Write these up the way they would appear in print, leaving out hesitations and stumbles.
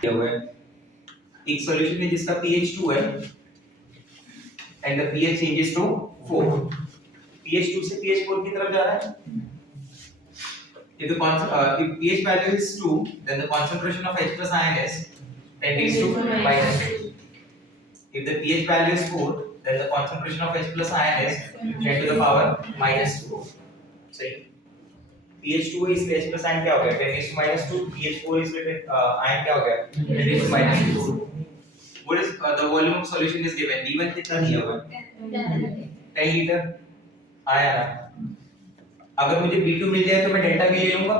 दिया हुआ है। एक सॉल्यूशन है जिसका pH 2 है and the pH changes to 4। pH 2 से pH 4 की तरफ जा रहा है। If pH value is 2, then the concentration of H plus ion is 10 raised to minus 2. If the pH value is 4, then the concentration of H plus ion is 10 to the power minus 2. सही। pH 2 है इसलिए H plus ion क्या हो गया 10 raised to minus 2। pH 4 इसलिए ion क्या हो गया 10 raised to minus 2। What is the volume of solution is given? D1 कितना दिया हुआ है 10 लीटर आया ना। अगर मुझे B2 मिल जाए तो मैं डेल्टा V ले लूंगा।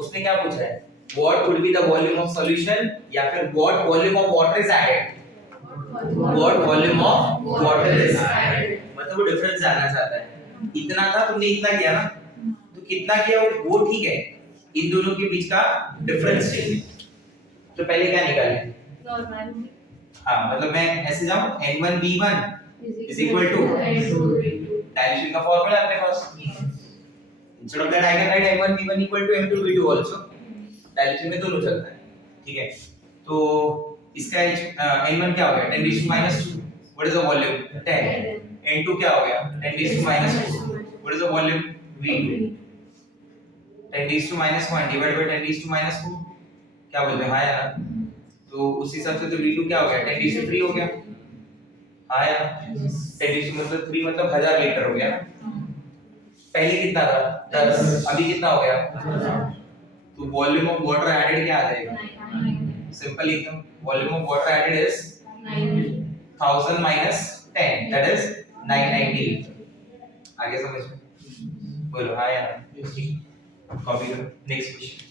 उसने क्या पूछा है what would be the volume of solution या फिर what volume of water is added। what volume of water is added मतलब वो डिफरेंस जानना चाहता है। इतना था तुमने इतना किया ना तो कितना किया वो ठीक है, इन दोनों के बीच का डिफरेंस चाहिए। तो पहले क्या निकालें नॉर्मल। हाँ मतलब मैं ऐसे जाऊं N1V1 is equal to dilution का फार्मूला अपने पास। Instead of that, I can write M1V1 equal to M2V2 also. Direction में दोनों चलता है, ठीक है। तो इसका N1 क्या हो गया 10 raised to minus 2। What is the volume 10। N2 क्या हो गया 10 raised to minus 2। What is the volume V2 10 raised to minus 1 divided by 10 raised to minus 4। क्या बोलते हैं हाँ यार। तो उस हिसाब से तो V2 क्या हो गया 10 raised to 3 हो गया। हाँ यार 10 raised to मतलब 3 मतलब 1000 लीटर हो गया ना। पहले कितना था 10, अभी कितना हो गया। तो वॉल्यूम ऑफ वाटर एडेड क्या आ जाएगा सिंपल एकदम। Volume of water added is 1000 minus 10 that is 990 litre. आगे समझ में बोलो हाँ यार कॉपी करो नेक्स्ट क्वेश्चन।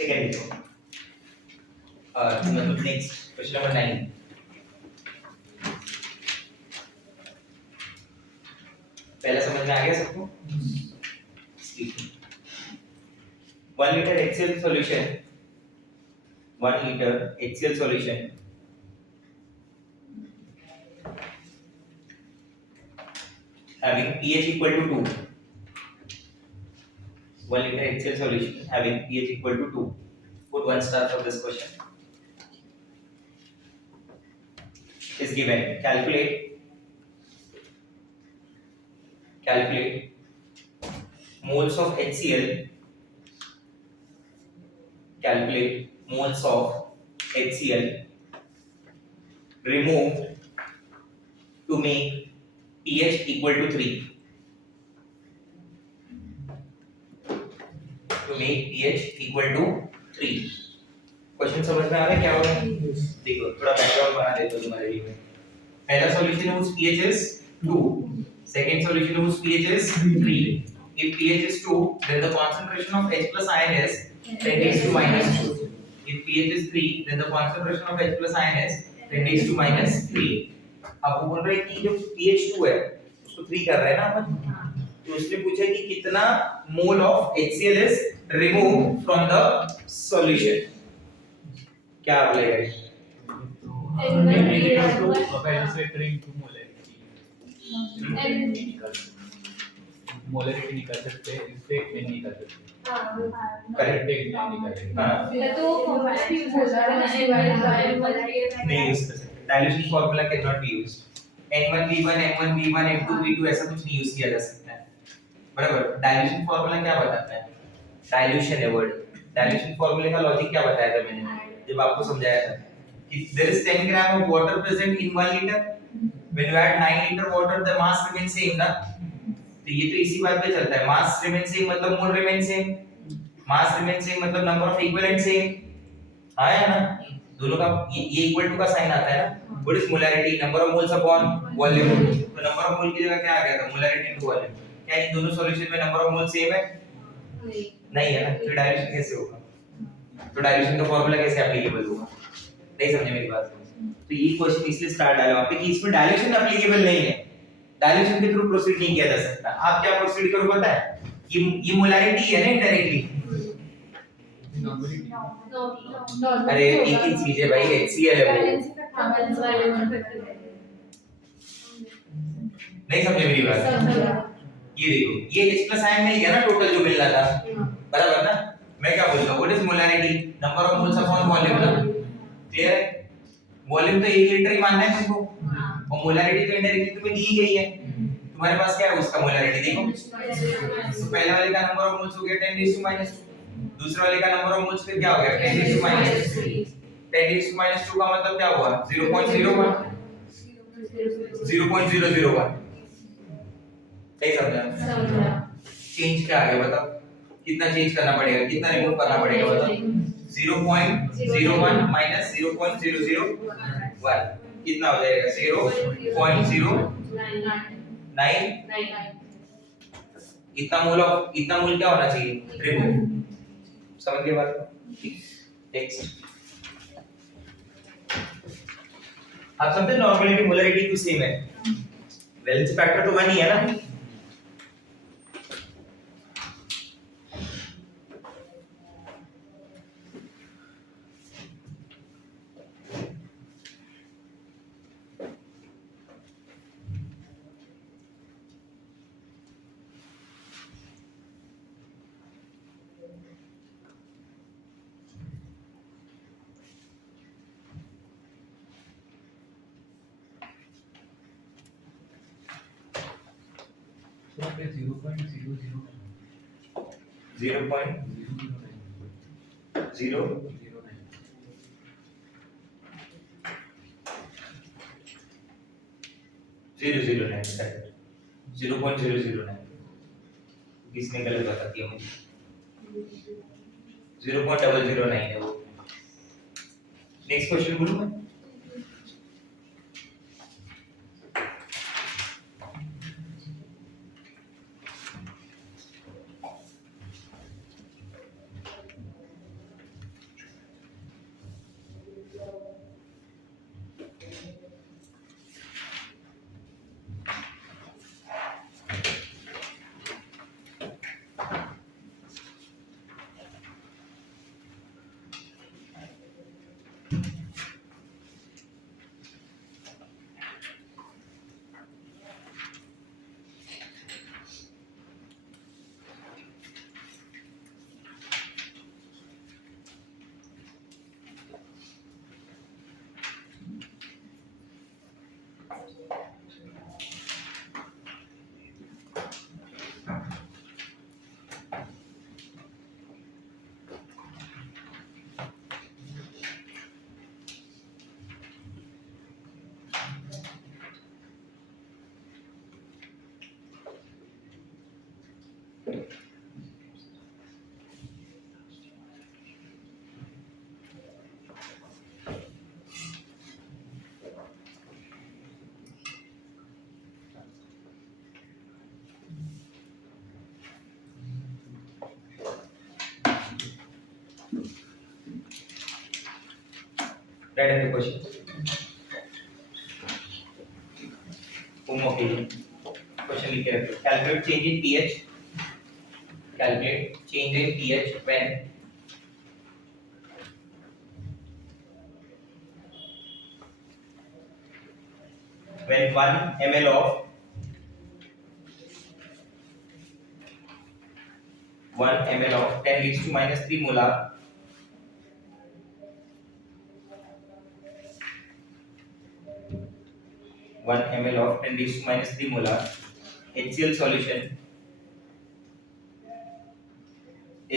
सेकंड मतलब नेक्स्ट क्वेश्चन नंबर 9। पहला समझ में आ गया सबको। 1 liter HCl solution 1 liter HCl solution having pH equal to 2। 1 liter HCl solution having pH equal to 2। Put 1 star for this question. Is given. Calculate moles of HCl. Calculate moles of HCl removed to make pH equal to 3. To make pH equal to 3। Question समझ में आ रहा है क्या हो रहा है। देखो थोड़ा बैकग्राउंड बना देता हूं तुम्हारे लिए। पहला सॉल्यूशन है whose pH is 2। Second solution है whose pH is 3। If pH is 2 then the concentration of H plus ion is 10 raised to minus 2। if pH is 3 then the concentration of H plus ion is 10 raised to minus 3. अब वो बोल रहे हैं कि जो pH 2 है उसको 3 कर रहे हैं ना अपन, तो उसने पूछा कि कितना mole of HCl is removed from the solution, क्या आप लेगा? मोलरिटी निकाल सकते हैं, इससे नहीं कर सकते। करेक्ट तो फॉर्मूला भी यूज हो जाता है ना, नहीं यूज कर सकते, dilution formula can not be used, N1V1 N1V1 N2V2 ऐसा कुछ नहीं यूज किया जा सकता है, बराबर। डाइल्यूशन फार्मूला क्या बताता है? डाइल्यूशन है वर्ड, डाइल्यूशन फार्मूले का लॉजिक क्या बताया था मैंने जब आपको समझाया था कि there is 10 gram of water present in 1 liter, when you add 9 liter water the mass remains same ना, तो ये तो इसी बात पे चलता है, मास रिमेन सेम मतलब मोल रिमेन सेम, मास रिमेन सेम मतलब नंबर ऑफ इक्विवेलेंट सेम, आया ना, दोनों का ये इक्वल टू का साइन आता है ना, what is molarity? Number of moles upon volume, तो नंबर ऑफ मोल की जगह क्या आ गया था? Molarity into volume. क्या इन दोनों सॉल्यूशन में नंबर ऑफ मोल सेम है? नहीं है ना, तो डाइल्यूशन कैसे होगा? तो डाइल्यूशन का फार्मूला कैसे एप्लीकेबल होगा? नहीं समझे मेरी बात? तो ये क्वेश्चन इसलिए स्टार्ट डाला वहां पे कि इसमें डाइल्यूशन एप्लीकेबल नहीं है, डाइल्यूशन के थ्रू प्रोसीड नहीं किया जा सकता। आप क्या प्रोसीड करो पता है? ये मोलैरिटी है ना इनडायरेक्टली, अरे एक ही चीज है भाई, HCl है वो, नहीं समझे मेरी बात? ये देखो ये H प्लस आयन नहीं है ना टोटल जो मिल रहा था, बराबर ना? मैं क्या बोल रहा हूँ, what is molarity? Number of moles upon volume ना, क्लियर है? वॉल्यूम तो 1 लीटर ही मानना है तुमको, और मोलैरिटी तो इनडायरेक्टली तुम्हें दी गई है, तुम्हारे पास क्या है उसका मोलैरिटी देखो, तो पहले वाले का नंबर ऑफ मोल्स हो गया 10⁻², दूसरे वाले का नंबर ऑफ मोल्स फिर क्या हो गया 10⁻², 10⁻² का मतलब क्या हुआ 0.01, 0.001, सही समझा? चेंज क्या आ गया बताओ, कितना चेंज करना पड़ेगा, कितना रिमूव करना पड़ेगा बताओ? 0.01 माइनस 0.001 कितना हो जाएगा? 0.099। इतना मूल क्या होना चाहिए? रिमूव। समझ गए बात को? नेक्स्ट आप समझे, नॉर्मलिटी मोलरिटी तो सेम है, वैलेंसी फैक्टर तो 1 ही है ना। तो पे 0.009 0.009 किसने गलत बता दिया मुझे? 0.009 है वो। नेक्स्ट क्वेश्चन बोलूं मैं? Write in the question. Homework के लिए क्वेश्चन लिख के रखो. Calculate change in pH. Calculate change in pH when 1 ml of 10 raised to minus 3 molar 1 ml of 10 raised to minus 3 molar HCl solution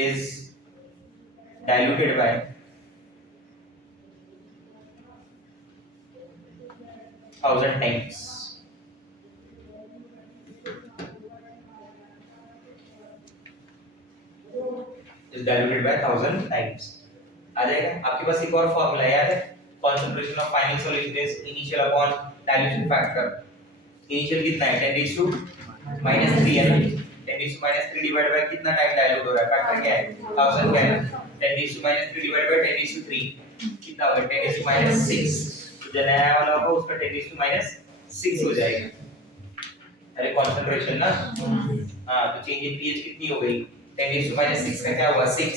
is diluted by 1000 times. Is diluted by 1000 times. आ जाएगा. आपके पास एक और formula याद है. Concentration of final solution is initial upon dilution factor. Initial कितना है? 10 raised to minus 3 है ना. 10 raised to minus 3 divided by कितना टाइम डाइल्यूट हो रहा है? फैक्टर क्या है? 1000 क्या है? 10 raised to minus 3 divided by 10 raised to 3 कितना होगा? 10 raised to minus 6. तो जो नया वाला होगा उसका 10 raised to minus 6 हो जाएगा. अरे कंसंट्रेशन ना. हाँ तो चेंज इन पीएच कितनी हो गई? 10 raised to minus 6 का क्या हुआ? 6.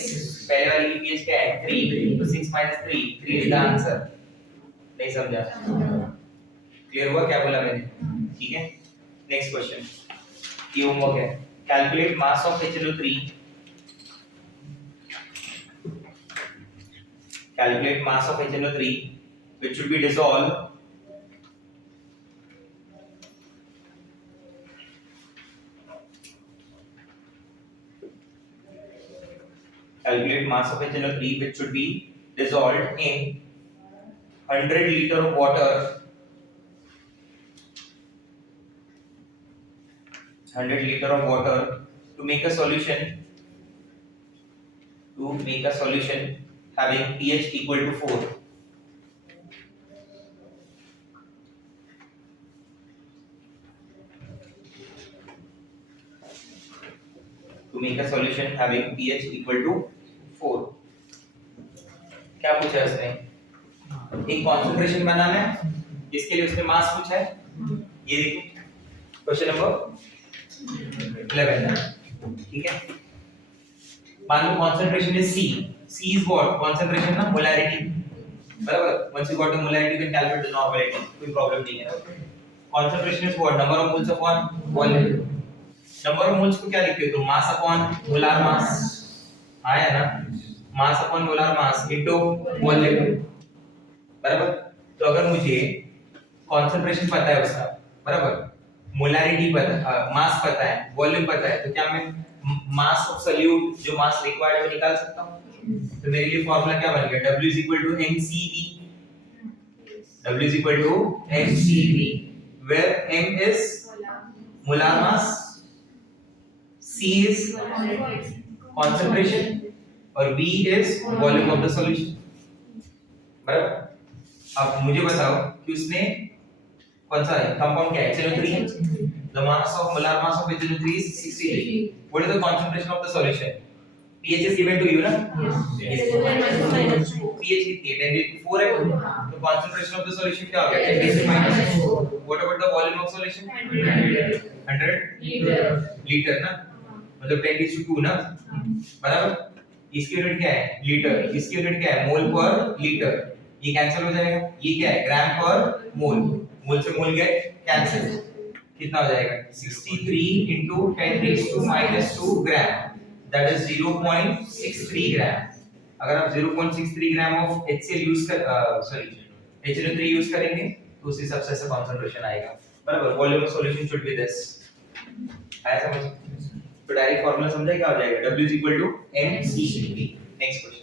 पहले वाली की पीएच क्या है? 3. तो 6 minus 3 3 इज द आंसर. नहीं समझा? क्लियर हुआ क्या बोला मैंने? ठीक है. Next question. ये होमवर्क है. Calculate mass of HNO3. Calculate mass of HNO3 which should be dissolved which should be dissolved in 100 liter of water 100 liter of water to make a solution having pH equal to 4. To make a solution having pH equal to 4. क्या पूछा है उसने? एक concentration बनाना है. इसके लिए उसने मास पूछा है. ये देखो क्वेश्चन नंबर 11. ठीक है. मान low concentration is C. C is what? Concentration ना molarity. बराबर. Once you got the molarity, you can calculate the normality. कोई प्रॉब्लम नहीं है. Concentration is what? Number of moles upon volume. Number of moles को क्या लिखते हो? तो mass upon molar mass. आया ना? Mass upon molar mass into volume. बराबर. तो अगर मुझे concentration पता है उसका, बराबर, molarity पता, mass पता है, volume पता है, तो क्या मैं mass of solute जो mass required है निकाल सकता हूँ? तो मेरे लिए फॉर्मूला क्या बन गया? W is equal to mCV. W is equal to mCV, where m is molar mass, C is concentration और V is volume of the solution. बराबर. अब मुझे बताओ कि उसने कौन सा है? कंपाउंड क्या है? HNO3. The molar mass of HNO3 is 63. What is the concentration of the solution? pH is given to you ना? Yes. pH कितनी है? 10⁻⁴ है. तो concentration of the solution क्या हो गया? 10⁻⁴. What about the volume of solution? 100 litre ना? मतलब 10⁻² ना? बराबर. इसकी यूनिट क्या है? लीटर. इसकी यूनिट क्या है? मोल पर लीटर. ये कैंसिल हो जाएगा. ये क्या है? ग्राम पर मोल. मोल से मोल गए कैंसिल. कितना हो जाएगा? 63 into 10⁻⁻² ग्राम. That is 0.63 ग्राम. अगर आप 0.63 ग्राम ऑफ HCl यूज कर HNO3 यूज करेंगे तो उस हिसाब से ऐसा कंसंट्रेशन आएगा. बराबर. Volume of solution should be this. आया समझ? तो डायरेक्ट फार्मूला समझा क्या हो जाएगा? W is equal to mCV. Next question.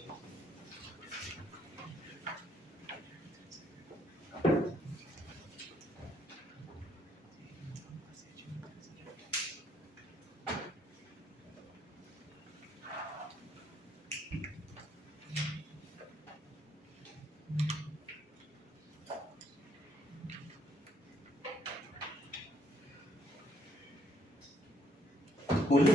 cool.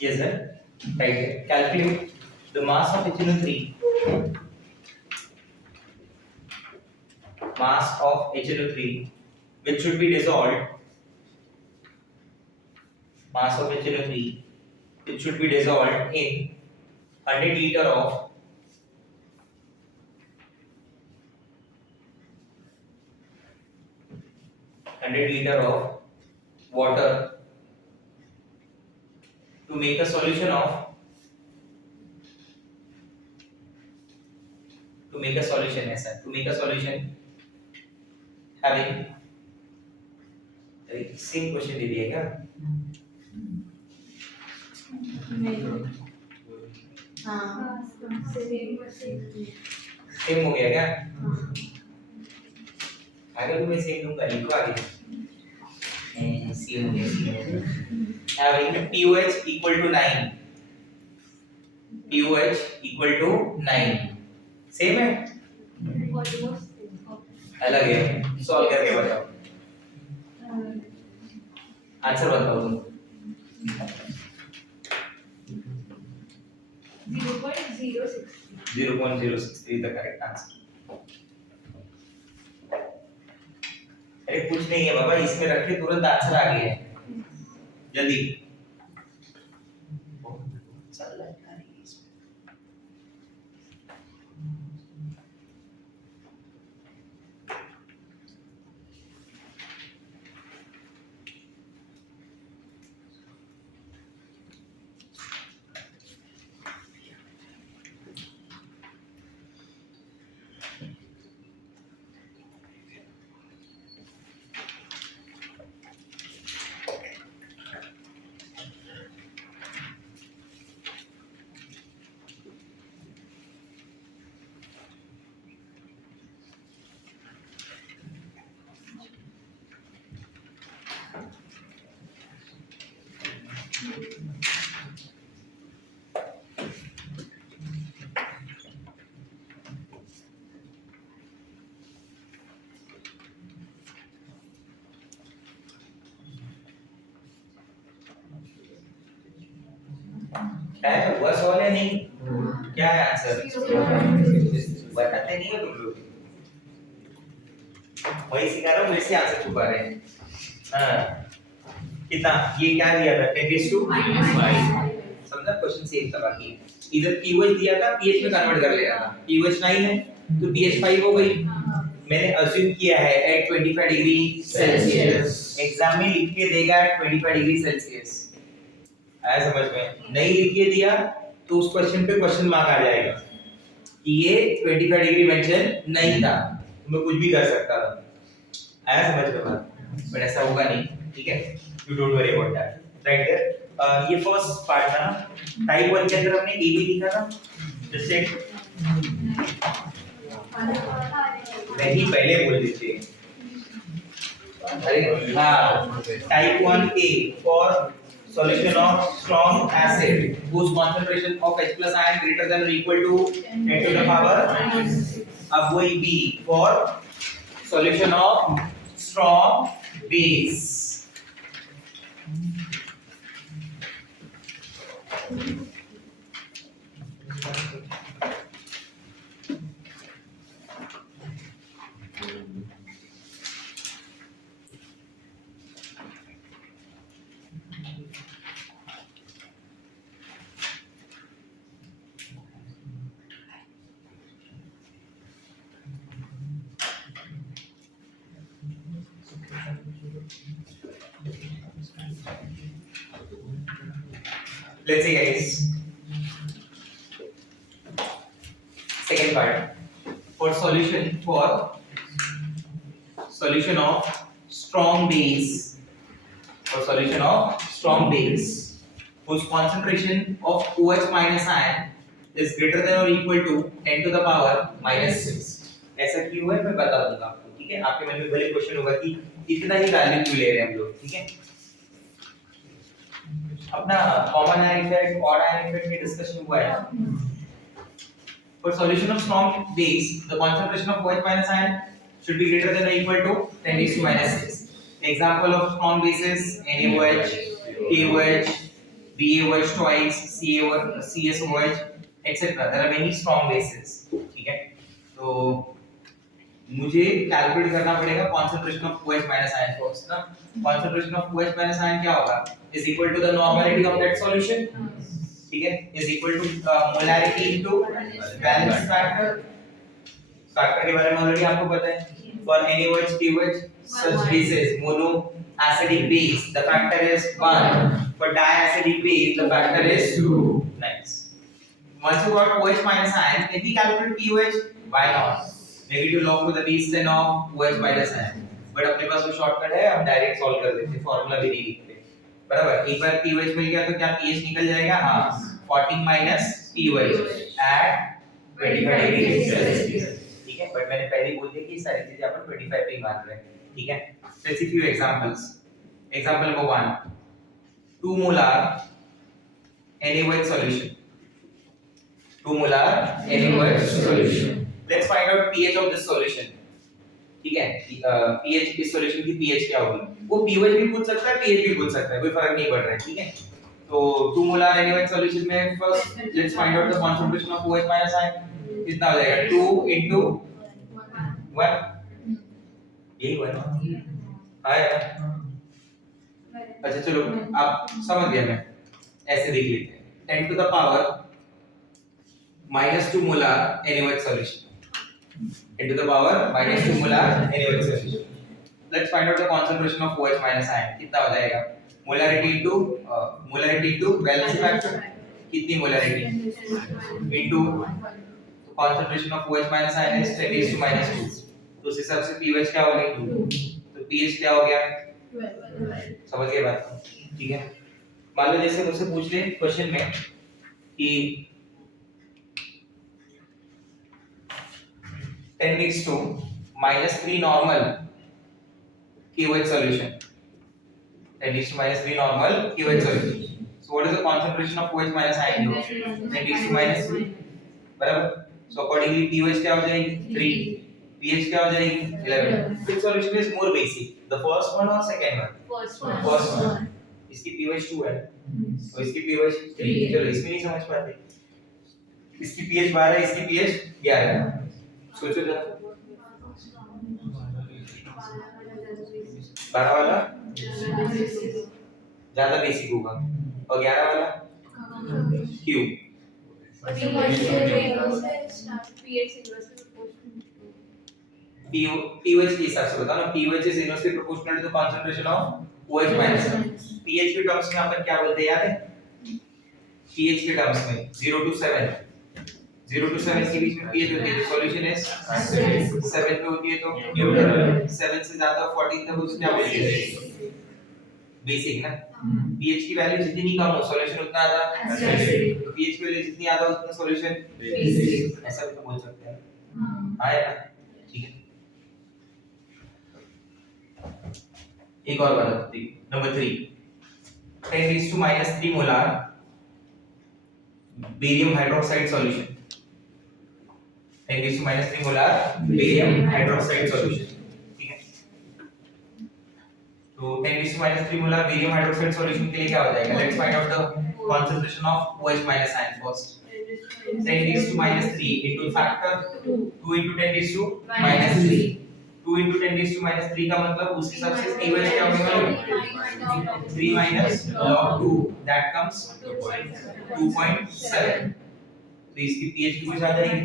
Yes, sir. Right here. Calculate the mass of HNO3. Mass of HNO3, which should be dissolved. Mass of HNO3, which should be dissolved in 100 liter of 100 liter of water to make a solution of ऐसा to make a solution having same question दे दिया क्या same हो गया क्या आगे तुम्हें same दूंगा लिखो आगे सेम हो गया having POH equal to 9 POH equal to 9 same है अलग है सॉल्व करके बताओ आंसर बताओ तुम 0.063 is the correct answer अरे कुछ नहीं है बाबा इसमें रख के तुरंत आंसर आ गया है जल्दी चल रहा है क्या है हुआ सॉल्व या नहीं क्या है आंसर बताते नहीं हो तुम लोग वही सिखा रहा हूँ वैसे आंसर छुपा रहे हैं हाँ कितना ये क्या दिया था 10⁻⁵ समझा क्वेश्चन सेम था बाकी इधर pH दिया था pH में कन्वर्ट कर लेना था pH 9 है तो pH 5 हो गई मैंने अज्यूम किया है एट 25 डिग्री सेल्सियस एग्जाम में लिख के देगा एट 25 डिग्री सेल्सियस आया समझ में नहीं लिख के दिया तो उस क्वेश्चन पे क्वेश्चन मार्क आ जाएगा कि ये 25 डिग्री मेंशन नहीं था तो मैं कुछ भी कर सकता था आया समझ में बात बट ऐसा होगा नहीं ठीक है you don't worry about that right there ये फर्स्ट पार्ट था ना टाइप 1 के अंदर हमने ए बी लिखा था जस्ट चेक नहीं पहले बोल दीजिए अरे हाँ type 1A for solution of strong acid whose concentration of H plus ion greater than or equal to 10 to the power अब वही B for solution of strong base let's see guys second part for solution of strong base whose concentration of OH minus ion is greater than or equal to 10 to the power minus 6 ऐसा क्यों है मैं बता दूंगा आपको ठीक है आपके मन में भले क्वेश्चन होगा कि इतना ही वैल्यू क्यों ले रहे हैं हम लोग ठीक है अपना common ion effect odd ion effect में डिस्कशन हुआ है for solution of strong base the concentration of OH minus ion should be greater than or equal to 10 to minus 6 example of strong bases NaOH KOH BaOH twice, CSOH, etc. There are many strong bases. ठीक है, तो मुझे calculate करना पड़ेगा concentration of OH minus ion first ना. Concentration of OH minus ion क्या होगा? Is equal to the normality of that solution. ठीक है, is equal to molarity into valence factor. Factor के बारे में ऑलरेडी आपको पता है. For NaOH, TOH, such bases, mono acidic base, the factor is 1. For diacidic base, the factor is 2. Nice. Once you got OH minus ion, can we calculate pOH? Why not? Negative log to the base 10 of OH minus ion. But अपने पास वो shortcut है, हम direct solve कर देते हैं, formula भी नहीं लिखते. बराबर. एक बार pOH मिल गया तो क्या pH निकल जाएगा? हाँ. 14 minus pOH at 25 degree Celsius. ठीक है, बट मैंने पहले ही बोल दिया कि ये सारी चीजें अपन 25 पे ही मान रहे हैं. ठीक है. Let's see few examples. Example number 1. 2 molar NaOH solution. 2 molar NaOH solution. Let's find out pH of this solution. ठीक है, pH इस solution की pH क्या होगी? वो pOH भी पूछ सकता है, pH भी पूछ सकता है, कोई फर्क नहीं पड़ रहा है. ठीक है, तो 2 molar NaOH solution में first let's find out the concentration of OH minus ion. कितना हो जाएगा? 2 into 1. यही हुआ ना? आया. अच्छा चलो, आप समझ गया. मैं ऐसे देख लेते हैं. 10 to the power minus 2 molar NaOH solution. 10 to the power minus 2 molar NaOH solution. Let's find out the concentration of OH minus ion. कितना हो जाएगा? Molarity into valence factor. कितनी molarity? Into concentration of OH minus ion is 10 raised to minus 2. तो उस हिसाब से pH क्या हो गई? 2. तो pH क्या हो गया? 12. समझ गए बात? ठीक है. मान लो जैसे मुझसे पूछ ले क्वेश्चन में कि 10 raised to minus 3 normal KOH solution. 10 raised to minus 3 normal KOH solution. So what is the concentration of OH minus ion? 10 raised to minus 3. बराबर. So accordingly pOH क्या हो जाएगी? 3. pH क्या हो जाएगी? 11. Which solution is more basic? The first one or second one? First one. इसकी pH 2 है और इसकी pH 3. चलो इसमें नहीं समझ पाते. इसकी pH 12 इसकी pH 11. सोचो जरा. 12 वाला ज्यादा बेसिक होगा और 11 वाला क्यों? pOH के हिसाब से बताओ ना. pOH is inversely proportional to the concentration of OH minus ion. pH के टर्म्स में अपन क्या बोलते हैं याद है? pH के टर्म्स में 0 to 7. 0 to 7 के बीच में pH होती है. सॉल्यूशन है 7 पे होती है तो न्यूट्रल. 7 से ज्यादा 14 तक उसको क्या बोलते हैं? बेसिक ना. pH की वैल्यू जितनी कम हो सॉल्यूशन उतना ज्यादा एसिडिक. तो pH की वैल्यू जितनी ज्यादा उतना सॉल्यूशन बेसिक. ऐसा भी तो बोल सकते हैं. आया. ठीक है. एक और बात देखिए. Number 3. 10 raised to minus 3 molar barium hydroxide solution. 10 raised to minus 3 molar barium hydroxide solution. ठीक है. तो 10 raised to minus 3 molar barium hydroxide solution के लिए क्या हो जाएगा? Let's find out the concentration of OH minus ion first. 10 raised to minus 3 into factor 2 into 10 raised to minus 3. 2 into 10 raised to minus 3 का मतलब उस हिसाब से pH क्या होगा? 3 minus log 2 that comes 2.7. तो इसकी pH की कुछ आ जाएगी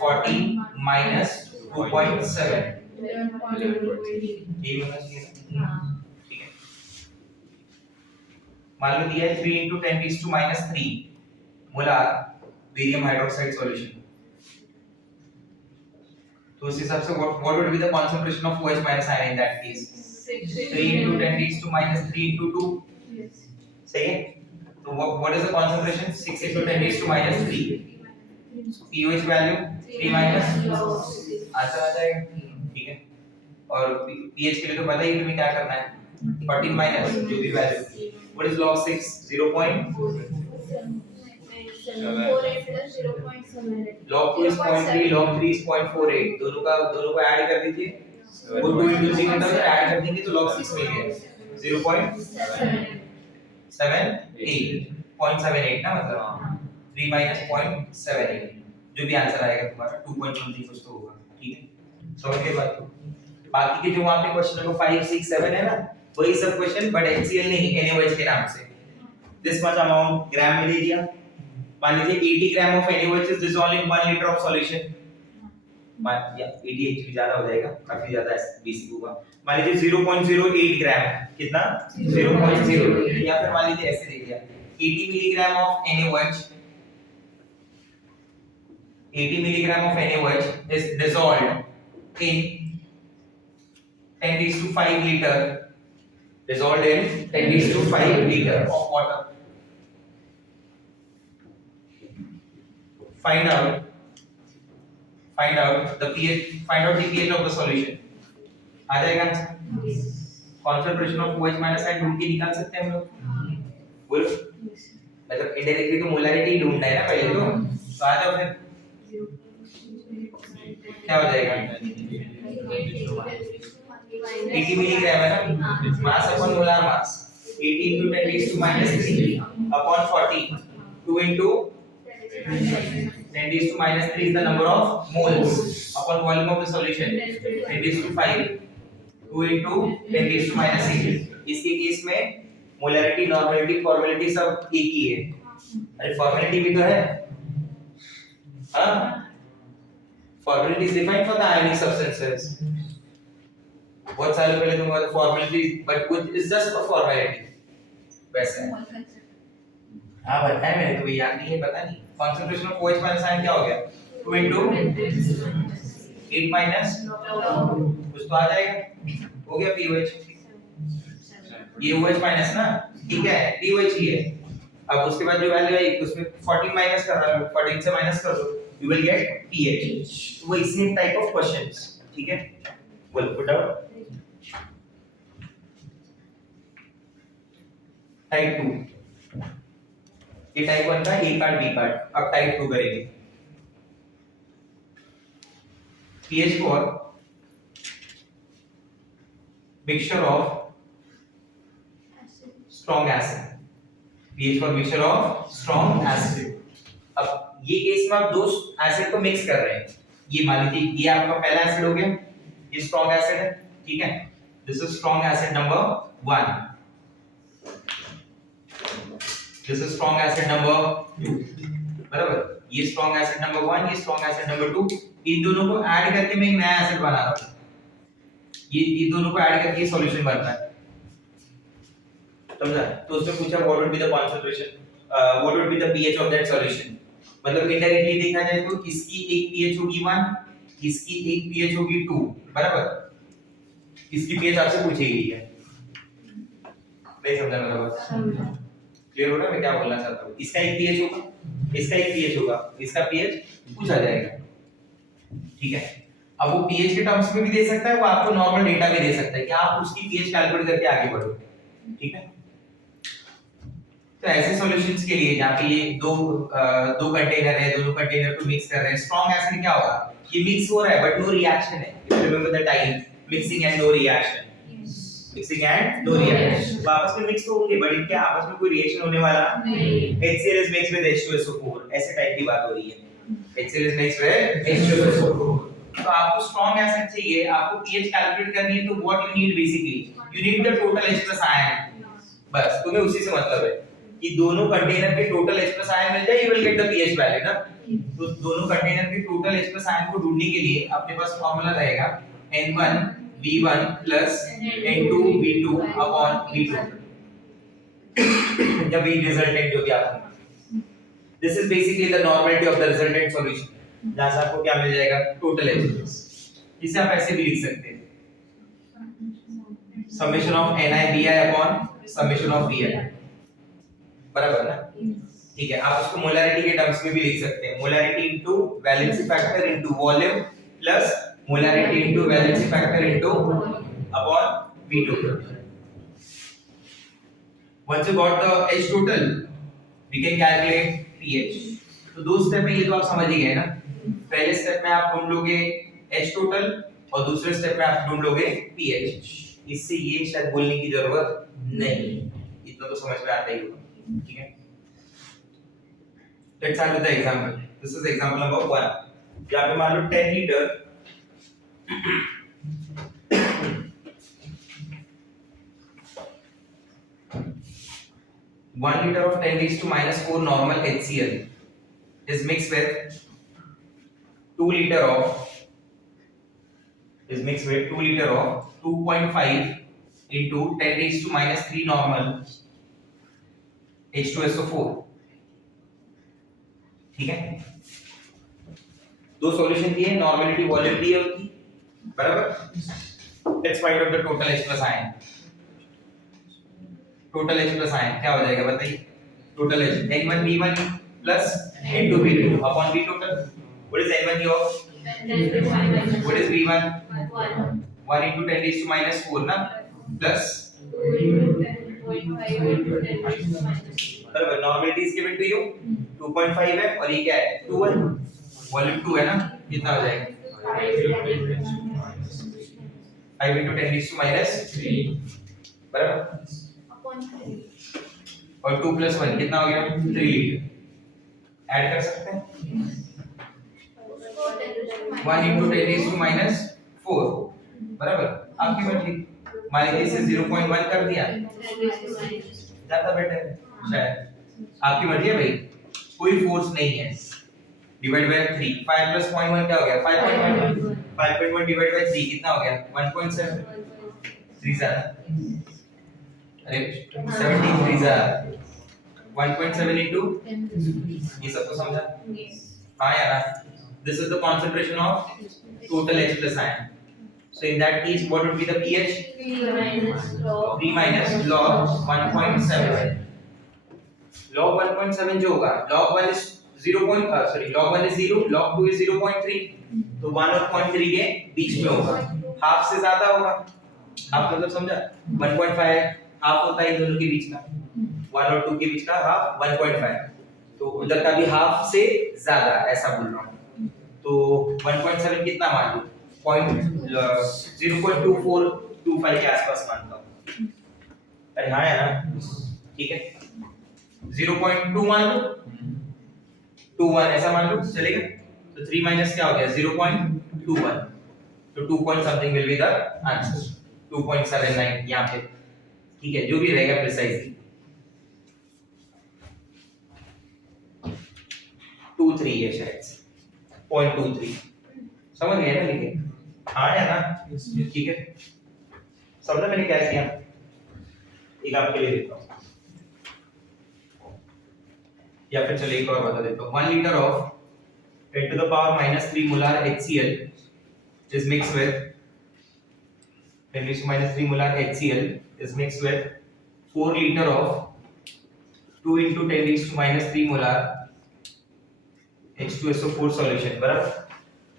14 minus 2.7. ये होना चाहिए. ठीक है. मान लो दिया है 3 into 10 raised to minus 3 molar barium hydroxide solution. तो उस हिसाब से what would be the concentration of OH minus ion in that case? 3 into 10 raised to minus 3 into 2. Yes. सही है. तो what is the concentration? 6 into 10 raised to minus 3. So pH value 3 minus. Answer आ जाएगा. ठीक है. और pH के लिए तो पता ही तुम्हें क्या करना है. 14 minus जो भी value. What is log 6? 0.4. log 2 is 0.3, log 3 is 0.48. दोनों को ऐड कर दीजिए. वो 2 into 3 मतलब ऐड कर देंगे तो log 6 मिल गया. 0.78. 0.78 ना, मतलब 3 minus 0.78, जो भी आंसर आएगा तुम्हारा 2.something कुछ तो होगा, ठीक है। समझ गए बात को? बाकी के जो वहां पे क्वेश्चन नंबर 5 6 7 है ना, वही सब क्वेश्चन बट HCl नहीं, NaOH के नाम से। दिस मच अमाउंट ग्राम में दे दिया। मान लीजिए 80 gram of NaOH is dissolved in 1 liter of solution। या 80 एक्चुअली ज्यादा हो जाएगा, काफी ज्यादा बेसिक होगा। मान लीजिए 0.08 ग्राम, कितना 0.08, या फिर मान लीजिए ऐसे दे दिया 80 milligram of NaOH, 80 milligram of NaOH is dissolved in 10⁵ liter, dissolved in 10⁵ liter of water. Find out the pH, find out the pH of the solution. आ जाएगा answer. Concentration of OH minus and ढूंढ के निकाल सकते हैं हम लोग, बोलो। मतलब इनडायरेक्टली तो मोलैरिटी ढूंढना है ना पहले तो आ जाओ फिर। क्या हो जाएगा 80 मिलीग्राम है ना, mass upon molar mass 80 into 10⁻³ upon 40, 2 into 10⁻³ is the number of moles upon volume of the solution 10⁵, 2 into 10⁻⁸। इसके केस में मोलैरिटी, नॉर्मलिटी, फॉर्मेलिटी सब एक ही है। अरे फॉर्मेलिटी भी तो है, हाँ, formality is defined for the ionic substances। बहुत साल पहले तुमको formality but which is just for formality वैसे है। हाँ बताया मैंने, तो याद नहीं है, पता नहीं। concentration of OH minus ion क्या हो गया 2 into 8 minus कुछ तो आ जाएगा, हो गया pOH। ये OH minus ना, ठीक है, pOH ही है। अब उसके बाद जो वैल्यू आई उसमें 14 माइनस कर रहा हूं, 14 से माइनस कर दो, you will get pH। तो वो इसी टाइप ऑफ क्वेश्चंस, ठीक है। बोल पुट आउट टाइप 2, ये टाइप 1 था, ए पार्ट बी पार्ट। अब टाइप 2 करेंगे। pH for mixture of strong acid, pH for mixture of strong acid। अब ये केस में आप दो एसिड को मिक्स कर रहे हैं। ये मान लीजिए ये आपका पहला एसिड हो गया, ये स्ट्रॉन्ग एसिड है, ठीक है। This is strong acid number 1, this is strong acid number 2, बराबर। ये स्ट्रॉन्ग एसिड नंबर 1, ये स्ट्रॉन्ग एसिड नंबर 2, इन दोनों को ऐड करके मैं एक नया एसिड बना रहा हूं। ये दोनों को ऐड करके सॉल्यूशन बनता है, समझा? तो उसमें पूछा what would be the concentration, what would be the pH of that solution. मतलब इनडायरेक्टली देखा जाए तो इसकी एक pH होगी 1, इसकी एक pH होगी 2, बराबर। इसकी pH आपसे पूछेगी है, नहीं समझा मेरा बात? क्लियर हो रहा है मैं क्या बोलना चाहता हूँ? इसका एक pH होगा, इसका एक pH होगा, इसका pH पूछा जाएगा, ठीक है। अब वो pH के टर्म्स में भी दे सकता है, वो आपको नॉर्मल डेटा भी दे सकता है कि आप उसकी pH कैलकुलेट करके आगे बढ़ो, ठीक है। तो ऐसे सॉल्यूशंस के लिए जहाँ पे ये दो कंटेनर है, दोनों कंटेनर को मिक्स कर रहे हैं, स्ट्रॉन्ग एसिड क्या होगा, ये मिक्स हो रहा है बट नो रिएक्शन है। Remember the time mixing and no reaction, mixing and no reaction. वो आपस में मिक्स तो होंगे बट इनके आपस में कोई रिएक्शन होने वाला नहीं। HCl is mixed with H2SO4, ऐसे टाइप की बात हो रही है। HCl is mixed with H2SO4। तो आपको स्ट्रॉन्ग एसिड चाहिए, आपको pH कैलकुलेट करनी है, तो what you need basically, you need the total H+ ion. बस तुम्हें उसी से मतलब है कि दोनों कंटेनर के टोटल H+ आयन मिल जाए, you will get the pH value ना। तो दोनों कंटेनर के टोटल H+ आयन को ढूंढने के लिए अपने पास फार्मूला रहेगा N1V1 N2V2 अपॉन V2 या V रिजल्टेंट जो भी आपको। This is basically the normality of the resultant solution, जहां से आपको क्या मिल जाएगा टोटल H+। इसे आप ऐसे भी लिख सकते हैं summation of NiBi upon summation of Bi, बराबर ना, ठीक है। आप उसको मोलैरिटी के टर्म्स में भी लिख सकते हैं, molarity into valency factor into volume plus molarity into valency factor into upon V2। Once you got the H total, we can calculate pH। तो दो स्टेप में ये तो आप समझ ही गए ना। पहले स्टेप में आप ढूंढ लोगे H total और दूसरे स्टेप में आप ढूंढ लोगे pH। इससे ये शायद बोलने की जरूरत नहीं, इतना तो समझ में आता ही होगा, ठीक है। Let's start with the example. This is example number 1. यहाँ पे मान लो 10 litre 1 liter of 10 raised to minus 4 normal HCl is mixed with 2 liter of 2.5 into 10 raised to minus 3 normal H2SO4. ठीक है, दो सॉल्यूशन दिए, नॉर्मेलिटी वॉल्यूम दी है उनकी, बराबर। Let's find out the total H plus ion. Total H plus ion क्या हो जाएगा बताइए? Total H N1V1 plus N2V2 upon V total. What is N1 of? What is V1? 1 into 10 raised to minus 4 ना, plus बराबर। Normality is given to you 2.5 है और ये क्या है 2 है, वॉल्यूम 2 है ना, कितना हो जाएगा 5 into 10 raised to minus 3 बराबर, और 2 plus 1 कितना हो गया 3 लीटर। ऐड कर सकते हैं 1 into 10 raised to minus 4 बराबर। आपकी मर्जी, मान लीजिए इसे 0.1 कर दिया, ज्यादा बेटर है शायद, आपकी मर्जी है भाई, कोई फोर्स नहीं है। डिवाइड बाय 3, 5 plus 0.1 क्या हो गया 5.1, 5.1 डिवाइड बाय 3 कितना हो गया 1.7, 3 ज्यादा, अरे 17 3 ज्यादा 1.7 into, ये सबको समझा? हाँ यार, this is the concentration of total H plus ion. So in that case what would be the pH? 3 minus log 1.7. log 1.7 जो होगा, log 1 is 0. log 1 is 0, log 2 is 0.3, तो 1 और 0.3 के बीच में होगा, हाफ से ज्यादा होगा। आप मतलब समझा? 1.5 हाफ होता है इन दोनों के बीच का, 1 और 2 के बीच का हाफ 1.5, तो उधर का भी हाफ से ज्यादा, ऐसा बोल रहा हूँ। तो 1.7 कितना मान लो 0.2425 के आसपास मानता हूँ। अरे हाँ यार, ठीक है 0.2 मान लो, 21 ऐसा मान लो, चलेगा? तो 3 माइनस क्या हो गया 0.21, तो 2 point something will be the answer, 2.79 यहाँ पे, ठीक है, जो भी रहेगा प्रिसाइजली 23 है शायद, 0.23 समझ गए ना? लिखे हाँ है ना, ठीक है, समझा मैंने क्या किया? एक आपके लिए देता हूँ, या फिर चलिए एक और बता देता हूँ। 1 liter of 10 to the power minus 3 molar HCl is mixed with 10 to minus 3 molar HCl is mixed with 4 liter of 2 into 10 to minus 3 molar H2SO4 solution, बराबर,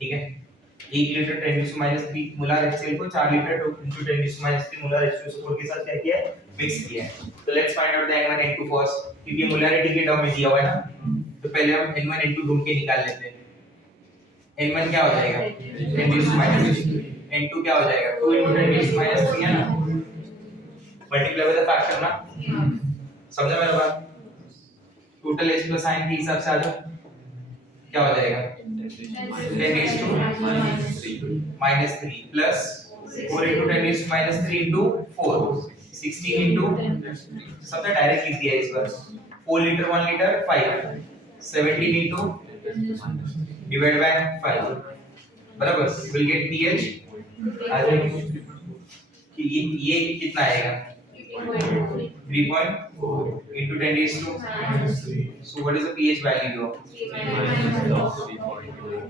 ठीक है। 1 litre 10 to minus 3 molar HCl को 4 litre 2 into 10 to minus 3 molar H2SO4 के साथ क्या किया है, mix किया है। तो let's find out the N1 N2 first, क्योंकि ये मोलारिटी के टर्म में दिया हुआ है ना, तो पहले हम N1 N2 ढूंढ के निकाल लेते हैं। N1 क्या हो जाएगा 10 to minus 3, N2 क्या हो जाएगा 2 into 10 to minus 3 है ना, मल्टीप्लाई बाय द फैक्टर ना, समझा मेरा बात? टोटल H प्लस आयन के हिसाब से आ जाओ, क्या हो जाएगा 10 to minus 3 plus 4 into 10 to minus 3 into 4 16 into, सबने डायरेक्ट लिख दिया इस बार, 4 litre 1 litre 5 17 into divide by 5 बराबर, you will get pH आ जाएगी कि ये कितना आएगा 3.4 into 10 raised to minus 3. So what is the pH value of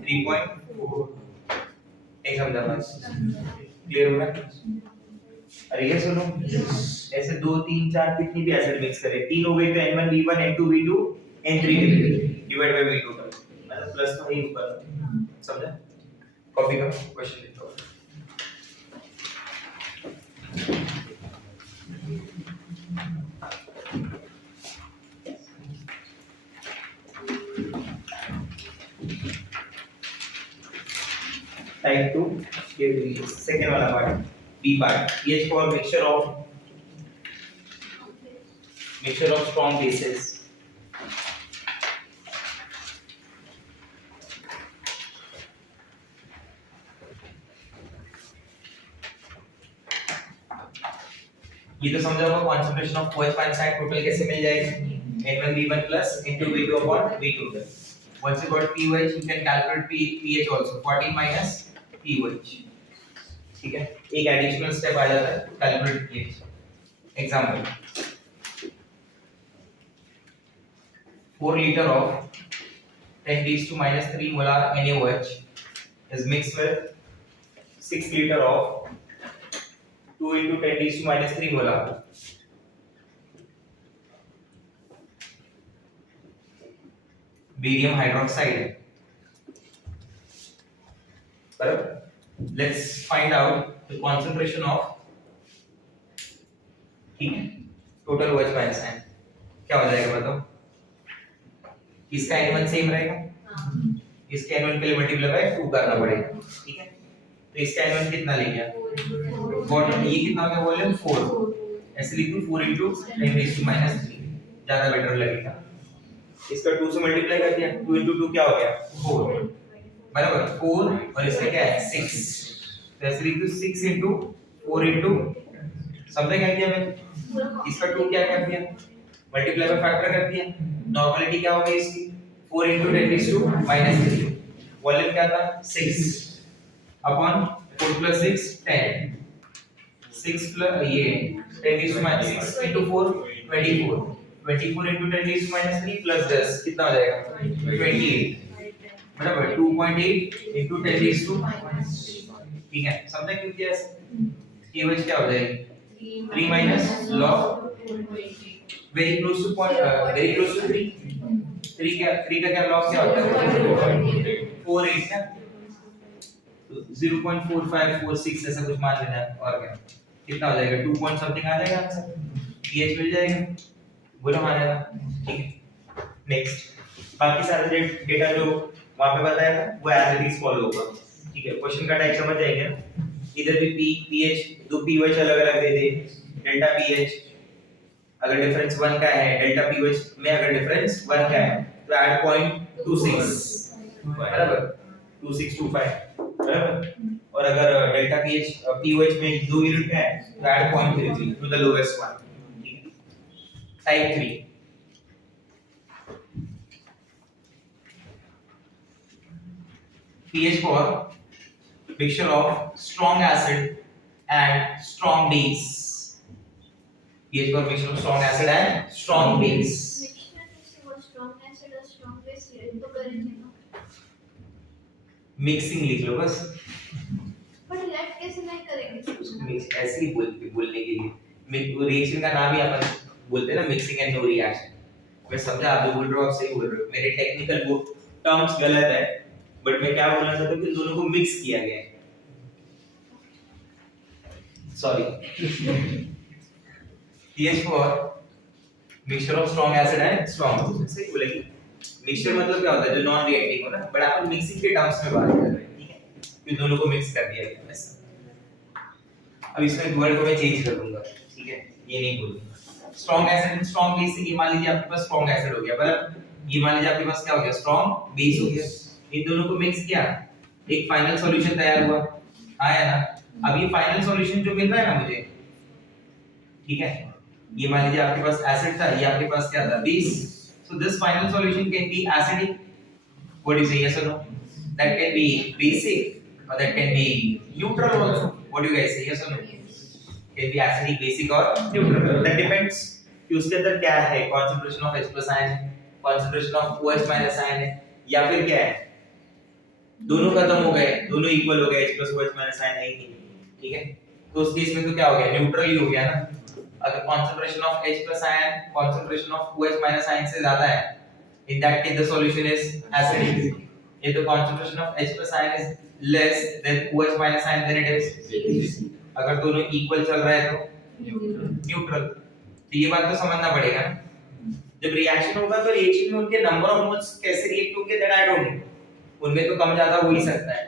3.4? एक समझा बस, क्लियर हो गया? अरे ये सुनो, ऐसे 2 3 4 कितनी भी एसिड मिक्स करें, 3 हो गई तो N1V1 N2V2 N3V3 divide by V total, मतलब प्लस तो यही ऊपर, समझा? कॉपी का क्वेश्चन लिखो। Type 2, ये second वाला part, B part, pH for mixture of strong bases, ये तो समझा होगा concentration of OH minus ion total कैसे मिल जाएगा N1V1 plus into V2 upon V2. Once you got pH, you can calculate pH also 40 minus pH. ठीक है, एक additional step आ जाता है calculate pH. Example 4 liter of 10 raised to minus 3 molar NaOH is mixed with 6 liter of 2 into 10 raised to minus 3 molar barium hydroxide. Correct? Let's find out the concentration of total OH minus ion. क्या हो जाएगा बताओ? इसका N1 same रहेगा, इसके N1 के लिए multiply by 2 करना पड़ेगा, ठीक है? तो इसका N1 कितना ले गया? 4. ये कितना हो गया वॉल्यूम 4. ऐसे लिख दो 4 into 10 raised to minus 3 ज्यादा बेटर लगेगा. इसका 2 से मल्टीप्लाई कर दिया, 2 into 2 क्या हो गया 4 बराबर 4 और इसका क्या है 6. तो ऐसे लिख दो 6 into 4 into समझे क्या किया मैंने? इसका 2 क्या कर दिया मल्टीप्लाई बाय फैक्टर कर दिया. नॉर्मलिटी क्या हो गई इसकी 4 into 10 raised to minus 3. Volume क्या था 6 अपॉन 4 plus 6 10 6 plus ये 10 raised to minus 6 into 4 24 24 into 10 raised to minus 3 plus 10 कितना हो जाएगा 28 बराबर 2.8 into 10 raised to ठीक है समझे क्यों किया ऐसे केवल क्या हो जाएगी 3 minus log very close to 3 3 का क्या log क्या होता है 4.8 ना तो 0.4546 ऐसा कुछ मान लेना और क्या कितना हो जाएगा 2 पॉइंट समथिंग आ जाएगा आंसर pH मिल जाएगा बोलो मानेगा ठीक है. नेक्स्ट बाकी सारे डेटा जो वहां पे बताया था वो एज इट इज फॉलो होगा ठीक है. क्वेश्चन का टाइप समझ जाएंगे ना इधर भी pH दो pH अलग अलग दे दे डेल्टा pH अगर डिफरेंस 1 का है डेल्टा pH में अगर डिफरेंस 1 का है तो ऐड 0.26 बराबर 2625 बराबर और अगर डेल्टा pH में 2 यूनिट का है तो add 0.33 to the lowest one. Type 3 pH for mixture of strong acid and strong base. pH for mixture of strong acid and strong base. Mixing लिख लो बस बट रिएक्ट कैसे नहीं करेंगे मिक्स ऐसे ही बोलने के लिए रिएक्शन का नाम ही अपन बोलते हैं ना मिक्सिंग एंड नो रिएक्शन. मैं समझा आप जो बोल रहे हो आप सही बोल रहे हो मेरे टेक्निकल वो टर्म्स गलत है बट मैं क्या बोलना चाहता हूं कि दोनों को मिक्स किया गया है. Sorry pH for mixture of strong acid and strong base सही बोलेगी. मिक्सचर मतलब क्या होता है जो नॉन रिएक्टिव हो ना बट अपन मिक्सिंग के टर्म्स में बात कर रहे हैं ठीक है कि दोनों को मिक्स कर दिया गया वैसा. अब इसमें वर्ड को मैं चेंज कर दूंगा ठीक है ये नहीं बोलूंगा. स्ट्रॉन्ग एसिड स्ट्रॉन्ग बेस ये मान लीजिए आपके पास स्ट्रॉन्ग एसिड हो गया बराबर ये मान लीजिए आपके पास क्या हो गया स्ट्रॉन्ग बेस हो गया. इन दोनों को मिक्स किया एक फाइनल सॉल्यूशन तैयार हुआ आया ना. अब ये फाइनल सॉल्यूशन जो मिल रहा है ना मुझे ठीक है ये मान लीजिए आपके पास एसिड था ये आपके पास क्या था base. So this final solution can be acidic. What do you say? Yes or no? That can be basic or that can be neutral also. What do you guys say? Yes or no? Can be acidic, basic or neutral. That depends कि उसके अंदर क्या है concentration of H plus ion, concentration of OH minus ion है या फिर क्या है दोनों खत्म हो गए दोनों इक्वल हो गए H plus OH minus ion है ही नहीं ठीक है. तो उस केस में तो क्या हो गया न्यूट्रल ही हो गया ना. अगर concentration of H plus ion concentration of OH minus ion से ज्यादा है in that case the solution is acidic. if the concentration of H plus ion is less than OH minus ion then it is अगर दोनों equal चल रहा है तो neutral. तो ये बात तो समझना पड़ेगा ना. जब रिएक्शन होगा तो रिएक्शन में उनके नंबर ऑफ मोल्स कैसे रिएक्ट होंगे दैट आई डोंट नो. उनमें तो कम ज्यादा हो ही सकता है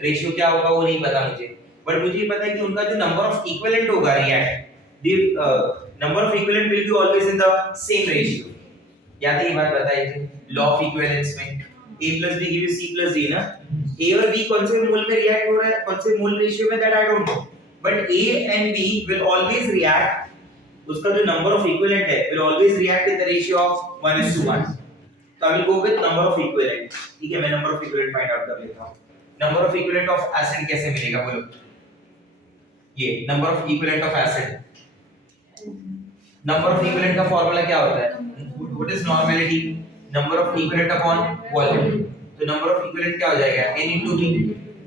रेशियो क्या होगा वो नहीं पता मुझे बट मुझे ये पता है कि उनका जो नंबर ऑफ इक्विवेलेंट होगा react the number of equivalent will be always in the same ratio. याद है ये बात बताई थी लॉ ऑफ इक्विवेलेंस में a plus b give you c plus d ना. a और b कौन से मोल में रिएक्ट हो रहा है कौन से मोल रेशियो में that I don't know but a and b will always react उसका जो नंबर ऑफ इक्विवेलेंट है will always react in the ratio of 1:1. तो I will go with number of equivalent. ठीक है, मैं number of equivalent find out कर लेता हूं. Number of equivalent of acid कैसे मिलेगा बोलो? ये number of equivalent of acid. Number of equivalent का फार्मूला क्या होता है? What is normality? Number of equivalent upon volume. तो नंबर ऑफ इक्विवेलेंट क्या हो जाएगा? n into v.